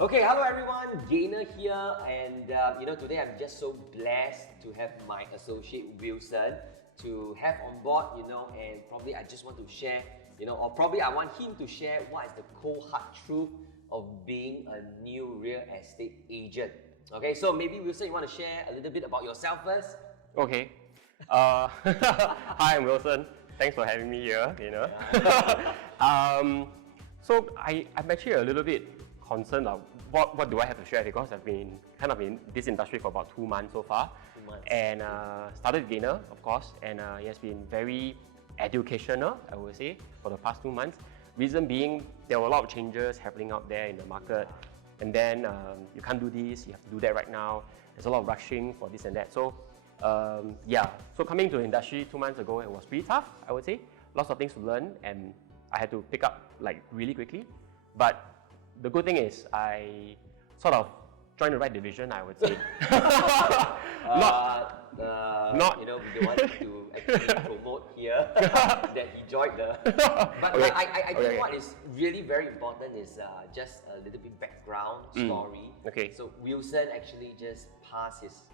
Okay, hello everyone, Gainer here, and today I'm just so blessed to have my associate Wilson to have on board, and probably I just want to share, or probably I want him to share what is the cold hard truth of being a new real estate agent. Okay, so maybe Wilson, you want to share a little bit about yourself first? Okay. Hi, I'm Wilson. Thanks for having me here. So I'm actually a little bit concerned of what do I have to share, because I've been kind of in this industry for about 2 months so far. 2 months. And started Gainer, of course, and it has been very educational, I would say, for the past 2 months. Reason being, there were a lot of changes happening out there in the market, and then you can't do this, you have to do that right now. There's a lot of rushing for this and that. So so coming to the industry 2 months ago, it was pretty tough, I would say. Lots of things to learn, and I had to pick up like really quickly. But the good thing is I sort of joined the right division, I would say. We don't want to actually promote here that he joined the. But Okay. I think what is really very important is just a little bit background story. Okay. So Wilson actually just passed his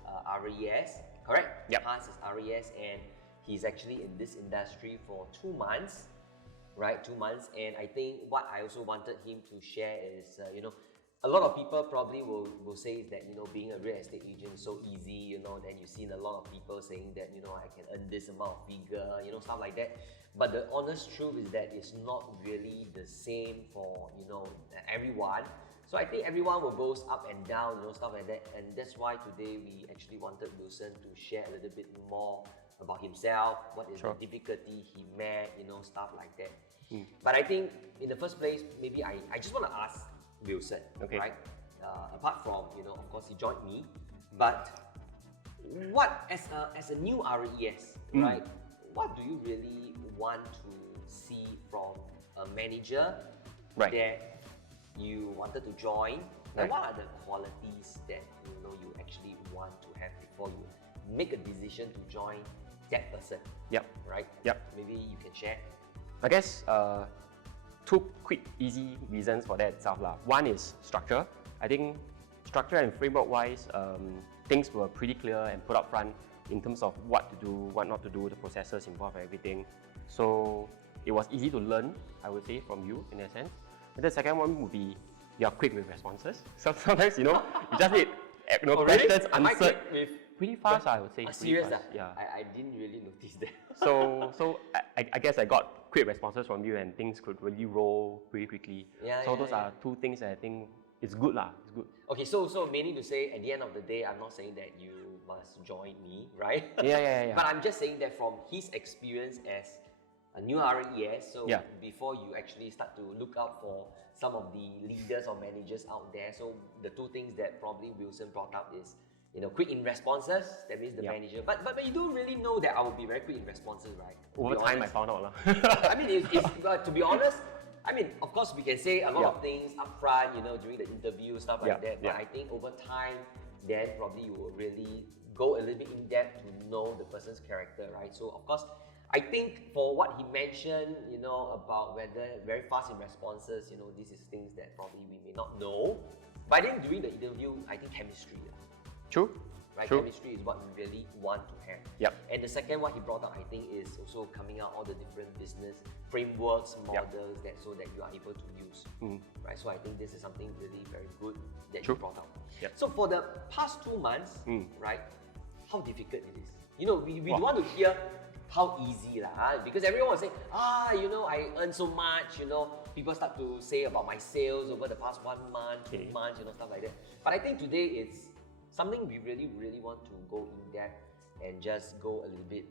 RES, correct? Yep. Passed his RES, and he's actually in this industry for 2 months. Right, 2 months, and I think what I also wanted him to share is, a lot of people probably will say that, being a real estate agent is so easy, then you've seen a lot of people saying that, I can earn this amount of figure, stuff like that. But the honest truth is that it's not really the same for, everyone. So I think everyone will go up and down, stuff like that, and that's why today we actually wanted Wilson to share a little bit more about himself, what is the difficulty he met, stuff like that. But I think in the first place, maybe I just want to ask Wilson, right? Apart from, of course he joined me, but what, as a new RES, right? What do you really want to see from a manager that you wanted to join? And what are the qualities that you actually want to have before you make a decision to join that person? Right? Maybe you can share. I guess 2 quick, easy reasons for that itself. One is structure. I think structure and framework-wise, things were pretty clear and put up front in terms of what to do, what not to do, the processes involved, everything. So it was easy to learn, I would say, from you in a sense. And the second one would be you are quick with responses. So sometimes, you just need questions answered pretty fast, I would say. Serious? Yeah. I didn't really notice that. So I guess I got quick responses from you, and things could really roll pretty quickly. Those are 2 things that I think it's good. It's good. Okay, so meaning to say, at the end of the day, I'm not saying that you must join me, right? Yeah. But I'm just saying that from his experience as a new RES, so before you actually start to look out for some of the leaders or managers out there, so the 2 things that probably Wilson brought up is, quick in responses, that means the manager. But you don't really know that I will be very quick in responses, right? Over time, I found out. I mean, to be honest, of course, we can say a lot of things up front, during the interview, stuff like that. But I think over time, then probably you will really go a little bit in depth to know the person's character, right? So, of course, I think for what he mentioned, about whether very fast in responses, this is things that probably we may not know. But I think during the interview, I think chemistry. True. Right? True. Chemistry is what we really want to have. And the second one he brought up, I think, is also coming out all the different business frameworks, models, so that you are able to use. Right? So I think this is something really very good that you brought up. So for the past 2 months, right, how difficult it is. We don't want to hear how easy because everyone will say, I earn so much, people start to say about my sales over the past 1 month, 2 months, stuff like that. But I think today it's something we really, really want to go in depth and just go a little bit,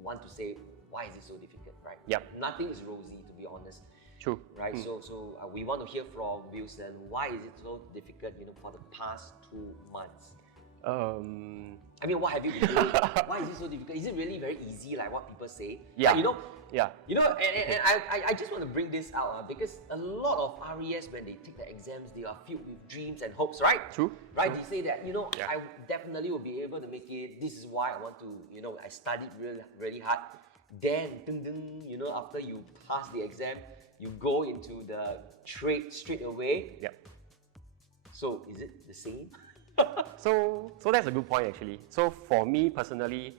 want to say, why is it so difficult, right? Nothing is rosy, to be honest. True. Right? So we want to hear from Wilson, why is it so difficult, for the past 2 months? What have you been doing? Why is it so difficult? Is it really very easy, like what people say? And I just want to bring this out because a lot of RES, when they take the exams, they are filled with dreams and hopes, right? True. Right? They say that, I definitely will be able to make it. This is why I want to, I studied really hard. Then, after you pass the exam, you go into the trade straight away. So is it the same? So that's a good point actually. So for me personally,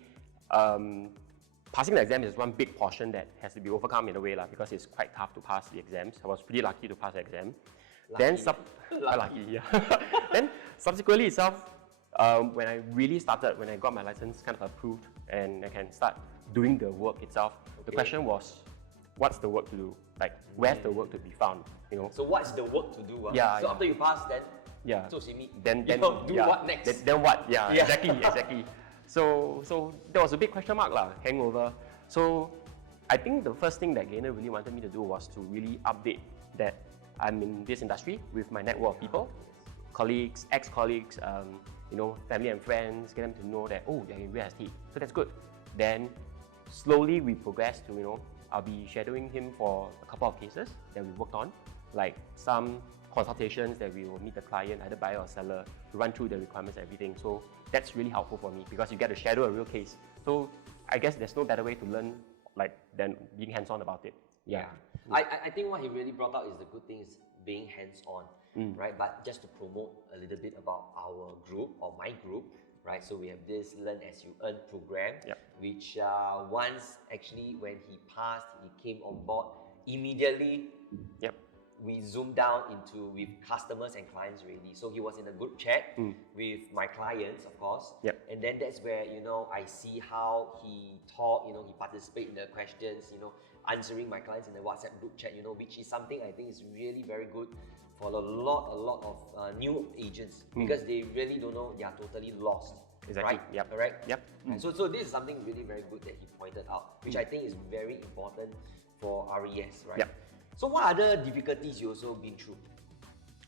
passing the exam is one big portion that has to be overcome in a way because it's quite tough to pass the exams. I was pretty lucky to pass the exam. Then lucky, yeah. Then subsequently itself, when I really started, when I got my license kind of approved and I can start doing the work itself, the question was, what's the work to do? Like, where's the work to be found? You know. So what's the work to do? Yeah. So after you pass, then then do what next? Then what? Yeah, exactly. So there was a big question mark hangover. So I think the first thing that Gainer really wanted me to do was to really update that I'm in this industry with my network of people, colleagues, ex-colleagues, family and friends, get them to know that, oh, they're in real estate. So that's good. Then slowly we progressed to, I'll be shadowing him for a couple of cases that we worked on, like some consultations that we will meet the client, either buyer or seller, to run through the requirements and everything. So that's really helpful for me because you get to shadow a real case. So I guess there's no better way to learn than being hands-on about it. Yeah. I think what he really brought out is the good thing is being hands-on, right? But just to promote a little bit about our group or my group, right? So we have this Learn As You Earn program, which once actually when he passed, he came on board immediately. We zoomed down with customers and clients already. So he was in a group chat with my clients, of course. And then that's where, I see how he talked, he participated in the questions, answering my clients in the WhatsApp group chat, which is something I think is really very good for a lot of new agents because they really don't know, they are totally lost. Exactly. Right? Correct? Yep. So this is something really very good that he pointed out, which I think is very important for RES, right? So what other difficulties you also been through?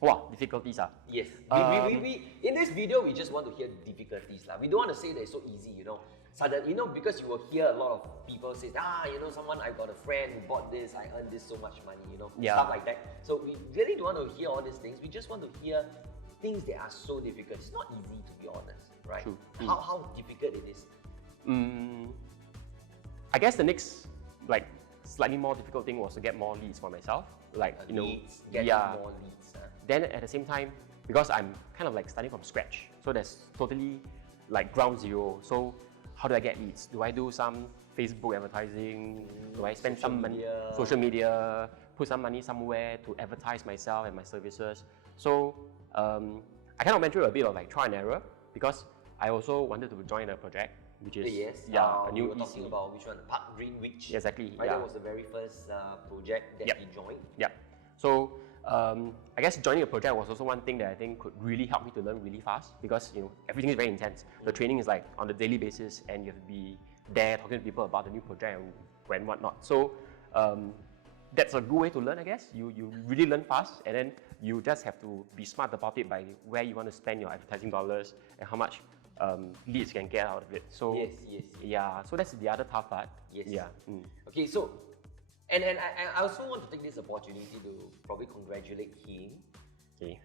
Wow, difficulties Yes. We in this video we just want to hear difficulties We don't want to say that it's so easy, Suddenly, because you will hear a lot of people say, someone, I got a friend who bought this, I earned this so much money, stuff like that. So we really don't want to hear all these things. We just want to hear things that are so difficult. It's not easy, to be honest, right? True. How difficult it is? I guess the next slightly more difficult thing was to get more leads for myself. Leads, getting more leads. Then at the same time, because I'm kind of starting from scratch, so there's totally ground zero. So how do I get leads? Do I do some Facebook advertising? Do I spend some money, social media, put some money somewhere to advertise myself and my services? So I kind of went through a bit of trial and error because I also wanted to join a project, which is a new we were talking about which one? Park Greenwich. Exactly. Right, that was the very first project that he joined. So I guess joining a project was also one thing that I think could really help me to learn really fast because everything is very intense. The training is on a daily basis and you have to be there talking to people about the new project and whatnot. So that's a good way to learn, I guess. You really learn fast and then you just have to be smart about it by where you want to spend your advertising dollars and how much leads you can get out of it. So yes. Yeah, so that's the other tough part. Yes. Yeah. Okay, so and I also want to take this opportunity to probably congratulate him,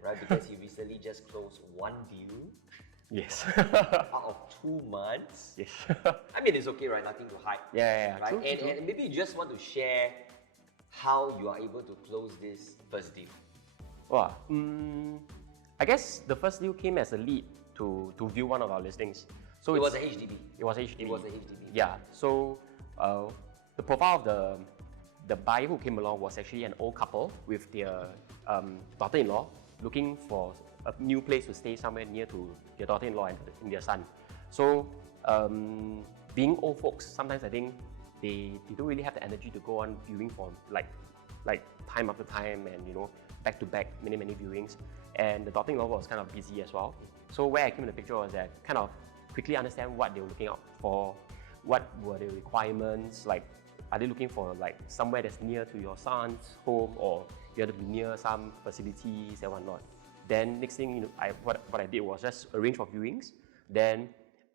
right? Because he recently just closed one deal. Yes. Out of 2 months. Yes. I mean, it's okay, right? Nothing to hide. Yeah. Right? True, and maybe you just want to share how you are able to close this first deal. Wow. I guess the first deal came as a lead to view one of our listings. So it was a HDB. It was HDB. It was a HDB. Yeah. So the profile of the buyer who came along was actually an old couple with their daughter-in-law looking for a new place to stay somewhere near to their daughter-in-law and their son. So being old folks, sometimes I think they don't really have the energy to go on viewing for like time after time and back to back many viewings. And the daughter-in-law was kind of busy as well. So where I came in the picture was that kind of quickly understand what they were looking out for, what were the requirements, are they looking for somewhere that's near to your son's home or you have to be near some facilities and whatnot. Then next thing what I did was just arrange for viewings. Then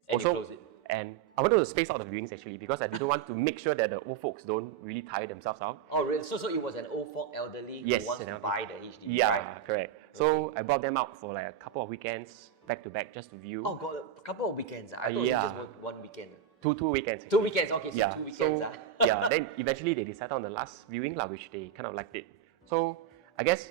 and you close it. And I wanted to space out the viewings actually because I didn't want to make sure that the old folks don't really tire themselves out. Oh really? So it was an old folk elderly who wants to buy the HDB, yeah, right? Correct. So I brought them out for a couple of weekends back to back just to view. Oh, got a couple of weekends. I thought it was just one weekend. Two weekends. Actually. 2 weekends, okay, so 2 weekends. Then eventually they decided on the last viewing, which they kind of liked it. So I guess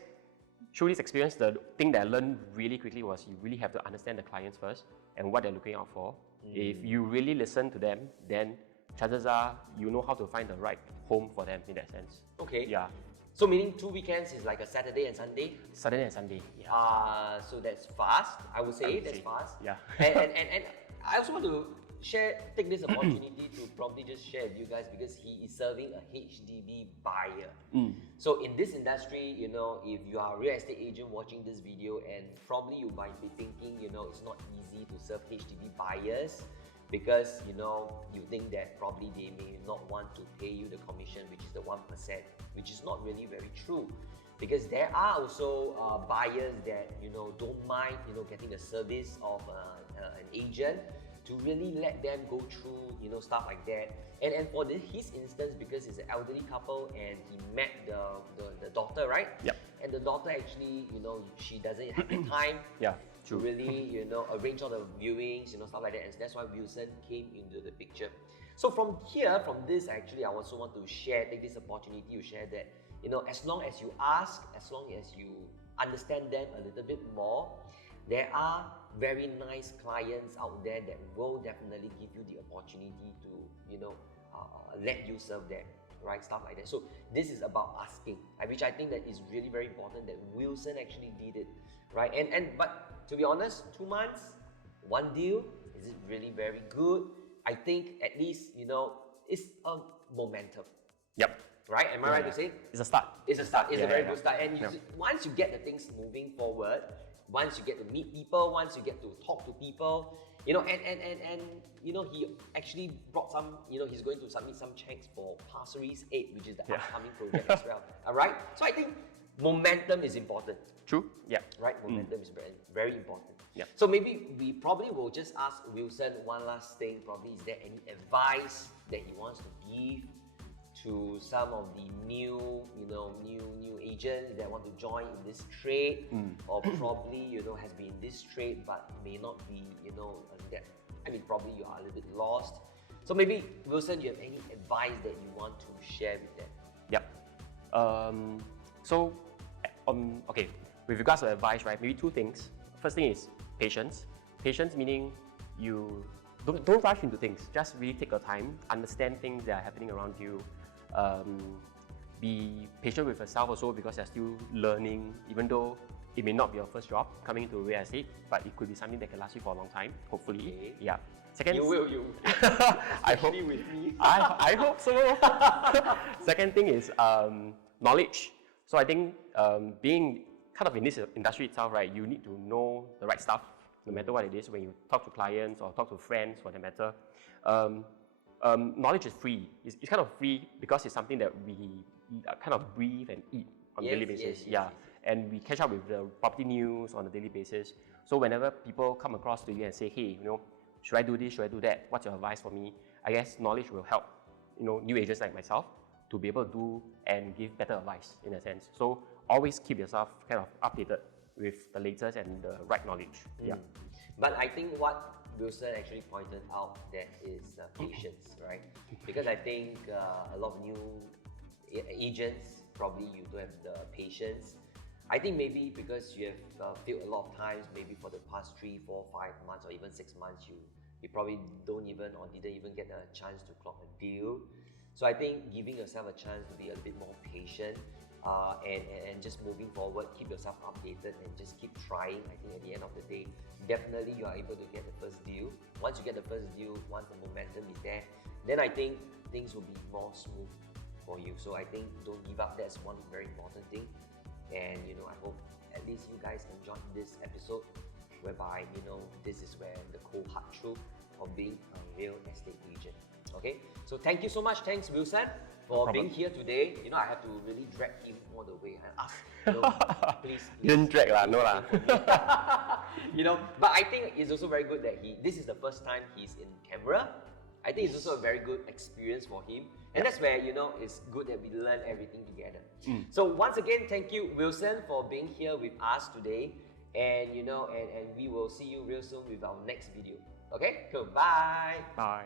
through this experience, the thing that I learned really quickly was you really have to understand the clients first and what they're looking out for. If you really listen to them, then chances are you know how to find the right home for them in that sense. Okay. Yeah. So meaning 2 weekends is like a Saturday and Sunday? Saturday and Sunday. Yeah. So that's fast. I would say that's fast. Yeah. and I also want to take this opportunity to probably just share with you guys, because he is serving a HDB buyer. So in this industry, you know, if you are a real estate agent watching this video, and probably you might be thinking, you know, it's not easy to serve HDB buyers, because you know, you think that probably they may not want to pay you the commission, which is the 1%, which is not really very true. Because there are also buyers that, you know, don't mind, you know, getting the service of an agent to really let them go through, you know, stuff like that. And for his instance, because he's an elderly couple and he met the daughter, right? Yep. And the daughter actually, you know, she doesn't have the time to really, you know, arrange all the viewings, you know, stuff like that. And that's why Wilson came into the picture. So from here, from this, actually, I also want to take this opportunity to share that, you know, as long as you ask, as long as you understand them a little bit more, there are very nice clients out there that will definitely give you the opportunity to, you know, let you serve them, right? Stuff like that. So this is about asking, which I think that is really very important, that Wilson actually did it, right? But to be honest, 2 months, 1 deal, is it really very good? I think at least, you know, it's a momentum. Yep. Right? Am I right to say? It's a start. It's a start. It's a very good start. And once you get the things moving forward, once you get to meet people, once you get to talk to people, you know, and you know, he actually brought some, you know, he's going to submit some checks for Pasir Ris 8, which is the upcoming project as well. All right? So I think momentum is important. True. Yeah. Right? Momentum is very, very important. Yeah. So maybe we probably will just ask Wilson one last thing. Probably, is there any advice that he wants to give to some of the new agents that want to join in this trade, or probably, you know, has been in this trade but may not be, you know, probably you are a little bit lost. So maybe, Wilson, you have any advice that you want to share with them? Yep. Okay, with regards to advice, right, maybe 2 things. First thing is patience. Patience meaning you don't rush into things. Just really take your time, understand things that are happening around you. Be patient with yourself also, because you're still learning, even though it may not be your first job coming into real estate, but it could be something that can last you for a long time, hopefully. Okay. Yeah. Second, you I hope with me. I hope so. Second thing is knowledge. So I think being kind of in this industry itself, right, you need to know the right stuff, no matter what it is. When you talk to clients or talk to friends, for that matter, knowledge is free. It's kind of free because it's something that we kind of breathe and eat on a daily basis. Yes. And we catch up with the property news on a daily basis. So whenever people come across to you and say, hey, you know, should I do this, should I do that? What's your advice for me? I guess knowledge will help, you know, new agents like myself to be able to do and give better advice in a sense. So always keep yourself kind of updated with the latest and the right knowledge. Yeah. But I think what Wilson actually pointed out that is patience, right? Because I think a lot of new agents, probably you don't have the patience. I think maybe because you have failed a lot of times, maybe for the past 3, 4, 5 months or even 6 months, you probably don't even or didn't even get a chance to clock a deal. So I think giving yourself a chance to be a bit more patient and just moving forward, keep yourself updated and just keep trying. I think at the end of the day, definitely you are able to get the first deal. Once you get the first deal, once the momentum is there, then I think things will be more smooth for you. So I think don't give up. That's one very important thing. And you know, I hope at least you guys enjoyed this episode, whereby, you know, this is where the cold hard truth of being a real estate agent. Okay, so thank you so much. Thanks, Wilson, for being here today. You know, I have to really drag him all the way and ask, you know, please. You didn't drag lah, no lah. You know, but I think it's also very good that this is the first time he's in camera. I think it's also a very good experience for him. And that's where, you know, it's good that we learn everything together. So once again, thank you, Wilson, for being here with us today. And, you know, and we will see you real soon with our next video. Okay, cool. Bye. Bye.